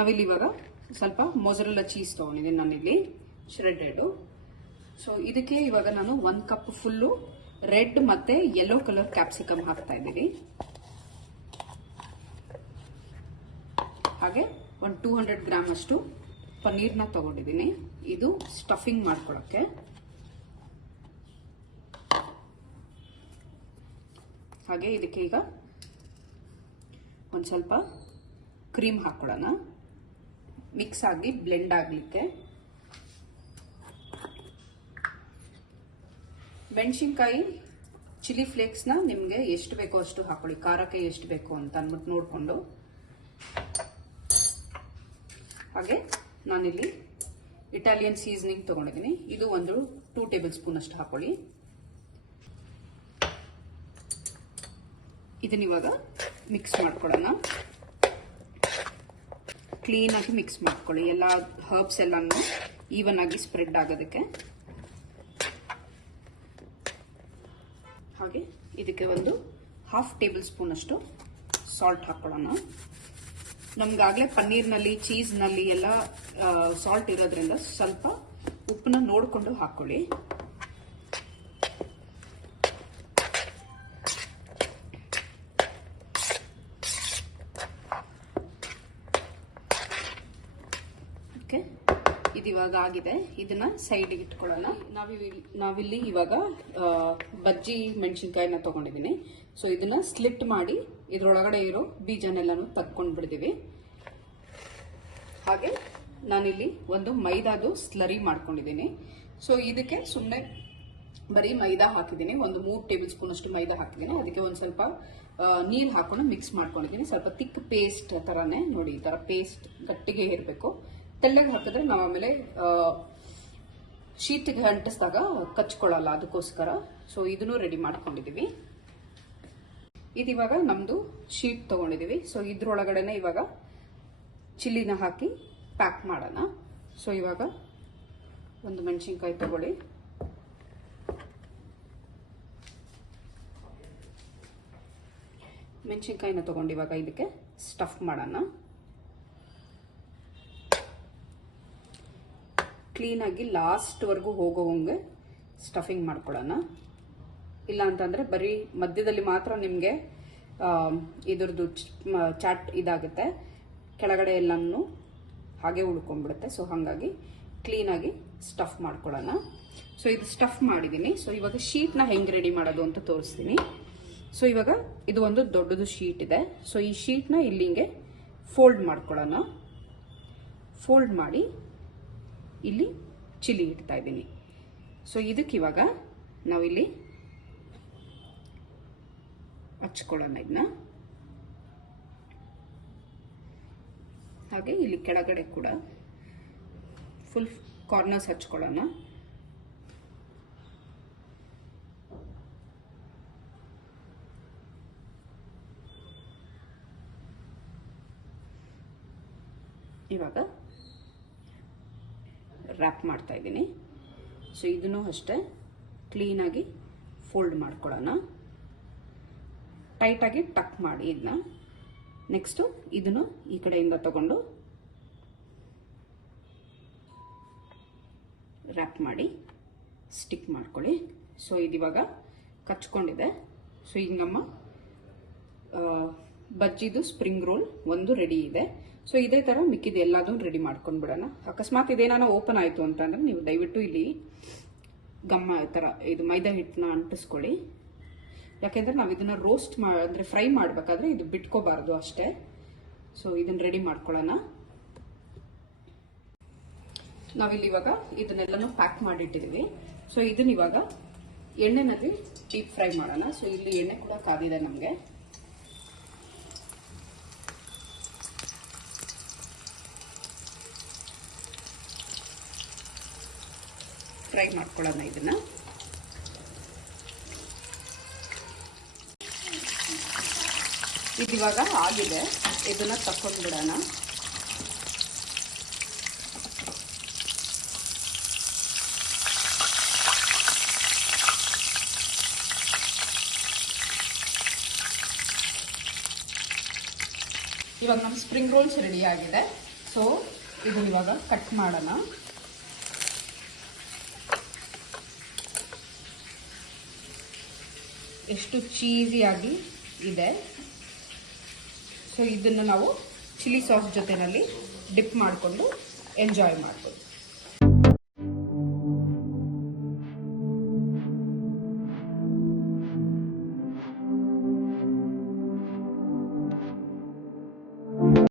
ನಾವಿಲ್ಲಿ ಇವಾಗ ಸ್ವಲ್ಪ ಮೊಸರೆಲ್ಲ ಚೀಸ್ ತಗೊಂಡಿದ್ದೀನಿ ನಾನಿಲ್ಲಿ ಶ್ರೆಡೆಡ್. ಸೊ ಇದಕ್ಕೆ ಇವಾಗ ನಾನು 1 ಕಪ್ ಫುಲ್ಲು ರೆಡ್ ಮತ್ತೆ ಯೆಲ್ಲೋ ಕಲರ್ ಕ್ಯಾಪ್ಸಿಕಮ್ ಹಾಕ್ತಾ ಇದ್ದೀನಿ. ಹಾಗೆ ಒಂದು 200 ಗ್ರಾಮ್ ಅಷ್ಟು ಪನ್ನೀರ್ನ ತಗೊಂಡಿದ್ದೀನಿ. ಇದು ಸ್ಟಫಿಂಗ್ ಮಾಡ್ಕೊಳ್ಳೋಕ್ಕೆ. ಹಾಗೆ ಇದಕ್ಕೆ ಈಗ ಒಂದು ಸ್ವಲ್ಪ ಕ್ರೀಮ್ ಹಾಕೊಳ್ಳೋಣ, ಮಿಕ್ಸ್ ಆಗಿ ಬ್ಲೆಂಡ್ ಆಗಲಿಕ್ಕೆ. ಮೆಣಸಿನ್ಕಾಯಿ ಚಿಲ್ಲಿ ಫ್ಲೇಕ್ಸ್ನ ನಿಮಗೆ ಎಷ್ಟು ಬೇಕೋ ಅಷ್ಟು ಹಾಕೊಳ್ಳಿ, ಖಾರಕ್ಕೆ ಎಷ್ಟು ಬೇಕು ಅಂತ ಅಂದ್ಬಿಟ್ಟು ನೋಡಿಕೊಂಡು. ಹಾಗೆ ನಾನಿಲ್ಲಿ ಇಟಾಲಿಯನ್ ಸೀಸನಿಂಗ್ ತಗೊಂಡಿದ್ದೀನಿ. ಇದು ಒಂದು 2 ಟೇಬಲ್ ಸ್ಪೂನ್ ಅಷ್ಟು ಹಾಕೊಳ್ಳಿ. ಇದನ್ನ ಇವಾಗ ಮಿಕ್ಸ್ ಮಾಡ್ಕೊಳ್ಳೋಣ. ಕ್ಲೀನಾಗಿ ಮಿಕ್ಸ್ ಮಾಡ್ಕೊಳ್ಳಿ, ಎಲ್ಲ ಹರ್ಬ್ಸ್ ಎಲ್ಲಾನು ಈವನ್ ಆಗಿ ಸ್ಪ್ರೆಡ್ ಆಗೋದಕ್ಕೆ. ಹಾಗೆ ಇದಕ್ಕೆ ಒಂದು 1/2 ಟೇಬಲ್ ಸ್ಪೂನ್ ಅಷ್ಟು ಸಾಲ್ಟ್ ಹಾಕೊಳ್ಳೋಣ. ನಮ್ಗಾಗಲೇ ಪನ್ನೀರ್ನಲ್ಲಿ ಚೀಸ್ನಲ್ಲಿ ಎಲ್ಲ ಸಾಲ್ಟ್ ಇರೋದ್ರಿಂದ ಸ್ವಲ್ಪ ಉಪ್ಪನ್ನ ನೋಡಿಕೊಂಡು ಹಾಕೊಳ್ಳಿ. ಓಕೆ, ಇದಿವಾಗ ಆಗಿದೆ. ಇದನ್ನ ಸೈಡ್ಗೆ ಇಟ್ಕೊಳ್ಳೋಣ. ನಾವಿಲ್ಲಿ ಇವಾಗ ಬಜ್ಜಿ ಮೆಣಸಿನ್ಕಾಯಿನ ತಗೊಂಡಿದ್ದೀನಿ. ಸೊ ಇದನ್ನ ಸ್ಲಿಟ್ ಮಾಡಿ ಇದ್ರೊಳಗಡೆ ಇರೋ ಬೀಜನೆಲ್ಲಾನು ತಕ್ಕೊಂಡು ಬಿಡ್ತೀವಿ. ಹಾಗೆ ನಾನಿಲ್ಲಿ ಒಂದು ಮೈದಾದು ಸ್ಲರಿ ಮಾಡ್ಕೊಂಡಿದ್ದೀನಿ. ಸೊ ಇದಕ್ಕೆ ಸುಮ್ಮನೆ ಬರೀ ಮೈದಾ ಹಾಕಿದ್ದೀನಿ, ಒಂದು 3 ಟೇಬಲ್ ಸ್ಪೂನ್ ಅಷ್ಟು ಮೈದಾ ಹಾಕಿದ್ದೀನಿ. ಅದಕ್ಕೆ ಒಂದು ಸ್ವಲ್ಪ ನೀರು ಹಾಕೊಂಡು ಮಿಕ್ಸ್ ಮಾಡ್ಕೊಂಡಿದ್ದೀನಿ. ಸ್ವಲ್ಪ ತಿಕ್ ಪೇಸ್ಟ್ ತರಾನೇ ನೋಡಿ, ಈ ತರ ಪೇಸ್ಟ್ ಗಟ್ಟಿಗೆ ಇರಬೇಕು. ತೆಳ್ಳಗೆ ಹಾಕಿದ್ರೆ ನಾವು ಆಮೇಲೆ ಶೀಟಿಗೆ ಅಂಟಿಸಿದಾಗ ಕಚ್ಕೊಳ್ಳಲ್ಲ, ಅದಕ್ಕೋಸ್ಕರ. ಸೊ ಇದನ್ನು ರೆಡಿ ಮಾಡ್ಕೊಂಡಿದೀವಿ. ಇದಿವಾಗ ನಮ್ದು ಶೀಟ್ ತಗೊಂಡಿದೀವಿ. ಸೊ ಇದ್ರೊಳಗಡೆನೆ ಇವಾಗ ಚಿಲ್ಲಿನ ಹಾಕಿ ಪ್ಯಾಕ್ ಮಾಡೋಣ. ಸೊ ಇವಾಗ ಒಂದು ಮೆಣಸಿನ್ಕಾಯಿ ತಗೊಳ್ಳಿ. ಮೆಣಸಿನ್ಕಾಯಿನ ತಗೊಂಡು ಇವಾಗ ಇದಕ್ಕೆ ಸ್ಟಫ್ ಮಾಡೋಣ. ಕ್ಲೀನಾಗಿ ಲಾಸ್ಟ್ವರೆಗೂ ಹೋಗೋವಂಗೆ ಸ್ಟಫಿಂಗ್ ಮಾಡ್ಕೊಳ್ಳೋಣ. ಇಲ್ಲ ಅಂತಂದರೆ ಬರೀ ಮಧ್ಯದಲ್ಲಿ ಮಾತ್ರ ನಿಮಗೆ ಇದ್ರದ್ದು ಚಾಟ್ ಇದಾಗುತ್ತೆ, ಕೆಳಗಡೆ ಎಲ್ಲನೂ ಹಾಗೆ ಉಳ್ಕೊಂಡ್ಬಿಡುತ್ತೆ. ಸೊ ಹಾಗಾಗಿ ಕ್ಲೀನಾಗಿ ಸ್ಟಫ್ ಮಾಡ್ಕೊಳ್ಳೋಣ. ಸೊ ಇದು ಸ್ಟಫ್ ಮಾಡಿದ್ದೀನಿ. ಸೊ ಇವಾಗ ಶೀಟ್ನ ಹೆಂಗೆ ರೆಡಿ ಮಾಡೋದು ಅಂತ ತೋರಿಸ್ತೀನಿ. ಸೊ ಇವಾಗ ಇದು ಒಂದು ದೊಡ್ಡದು ಶೀಟ್ ಇದೆ. ಸೊ ಈ ಶೀಟ್ನ ಇಲ್ಲಿ ಹಿಂಗೆ ಫೋಲ್ಡ್ ಮಾಡ್ಕೊಳ್ಳೋಣ. ಫೋಲ್ಡ್ ಮಾಡಿ ಇಲ್ಲಿ ಚಿಲ್ಲಿ ಇಡ್ತಾ ಇದ್ದೀನಿ. ಸೊ ಇದಕ್ಕೆ ಇವಾಗ ನಾವಿಲ್ಲಿ ಹಚ್ಕೊಳ್ಳೋಣ ಇದನ್ನ. ಹಾಗೆ ಇಲ್ಲಿ ಕೆಳಗಡೆ ಕೂಡ ಫುಲ್ ಕಾರ್ನರ್ಸ್ ಹಚ್ಕೊಳ್ಳೋಣ. ಇವಾಗ ರ್ಯಾಪ್ ಮಾಡ್ತಾ ಇದ್ದೀನಿ. ಸೊ ಇದನ್ನು ಅಷ್ಟೇ ಕ್ಲೀನಾಗಿ ಫೋಲ್ಡ್ ಮಾಡ್ಕೊಳ್ಳೋಣ. ಟೈಟಾಗಿ ಟಕ್ ಮಾಡಿ ಇದನ್ನ. ನೆಕ್ಸ್ಟು ಇದನ್ನು ಈ ಕಡೆಯಿಂದ ತಗೊಂಡು ರ್ಯಾಪ್ ಮಾಡಿ ಸ್ಟಿಕ್ ಮಾಡ್ಕೊಳ್ಳಿ. ಸೊ ಇದಿವಾಗ ಕಚ್ಕೊಂಡಿದೆ. ಸೊ ಈಗ ನಮ್ಮ ಬಜ್ಜಿದು ಸ್ಪ್ರಿಂಗ್ ರೋಲ್ ಒಂದು ರೆಡಿ ಇದೆ. ಸೊ ಇದೇ ಥರ ಮಿಕ್ಕಿದ ಎಲ್ಲದೂ ರೆಡಿ ಮಾಡ್ಕೊಂಡು ಬಿಡೋಣ. ಅಕಸ್ಮಾತ್ ಇದೇನಾನ ಓಪನ್ ಆಯಿತು ಅಂತಂದರೆ ನೀವು ದಯವಿಟ್ಟು ಇಲ್ಲಿ ಗಮ್ಮ ಥರ ಇದು ಮೈದಾ ಹಿಟ್ಟನ್ನ ಅಂಟಿಸ್ಕೊಳ್ಳಿ. ಯಾಕೆಂದರೆ ನಾವು ಇದನ್ನು ರೋಸ್ಟ್ ಅಂದರೆ ಫ್ರೈ ಮಾಡಬೇಕಾದ್ರೆ ಇದು ಬಿಟ್ಕೋಬಾರ್ದು ಅಷ್ಟೇ. ಸೊ ಇದನ್ನು ರೆಡಿ ಮಾಡ್ಕೊಳ್ಳೋಣ. ನಾವಿಲ್ಲಿ ಇವಾಗ ಇದನ್ನೆಲ್ಲನೂ ಪ್ಯಾಕ್ ಮಾಡಿಟ್ಟಿದ್ದೀವಿ. ಸೊ ಇದನ್ನ ಇವಾಗ ಎಣ್ಣೆನಲ್ಲಿ ಡೀಪ್ ಫ್ರೈ ಮಾಡೋಣ. ಸೊ ಇಲ್ಲಿ ಎಣ್ಣೆ ಕೂಡ ಕಾದಿದೆ ನಮಗೆ. ಫ್ರೈ ಮಾಡ್ಕೊಳ್ಳೋಣ ಇದನ್ನ. ಇದಿವಾಗ ಆಗಿದೆ, ಇದನ್ನ ತಕ್ಕೊಂಡು ಬಿಡೋಣ. ಇವಾಗ ನಮ್ಮ ಸ್ಪ್ರಿಂಗ್ ರೋಲ್ಸ್ ರೆಡಿ ಆಗಿದೆ. ಸೊ ಇದನ್ನ ಇವಾಗ ಕಟ್ ಮಾಡೋಣ. ಎಷ್ಟು ಚೀಸಿಯಾಗಿ ಇದೆ. ಸೊ ಇದನ್ನು ನಾವು ಚಿಲ್ಲಿ ಸಾಸ್ ಜೊತೆನಲ್ಲಿ ಡಿಪ್ ಮಾಡಿಕೊಂಡು ಎಂಜಾಯ್ ಮಾಡ್ಬೋದು.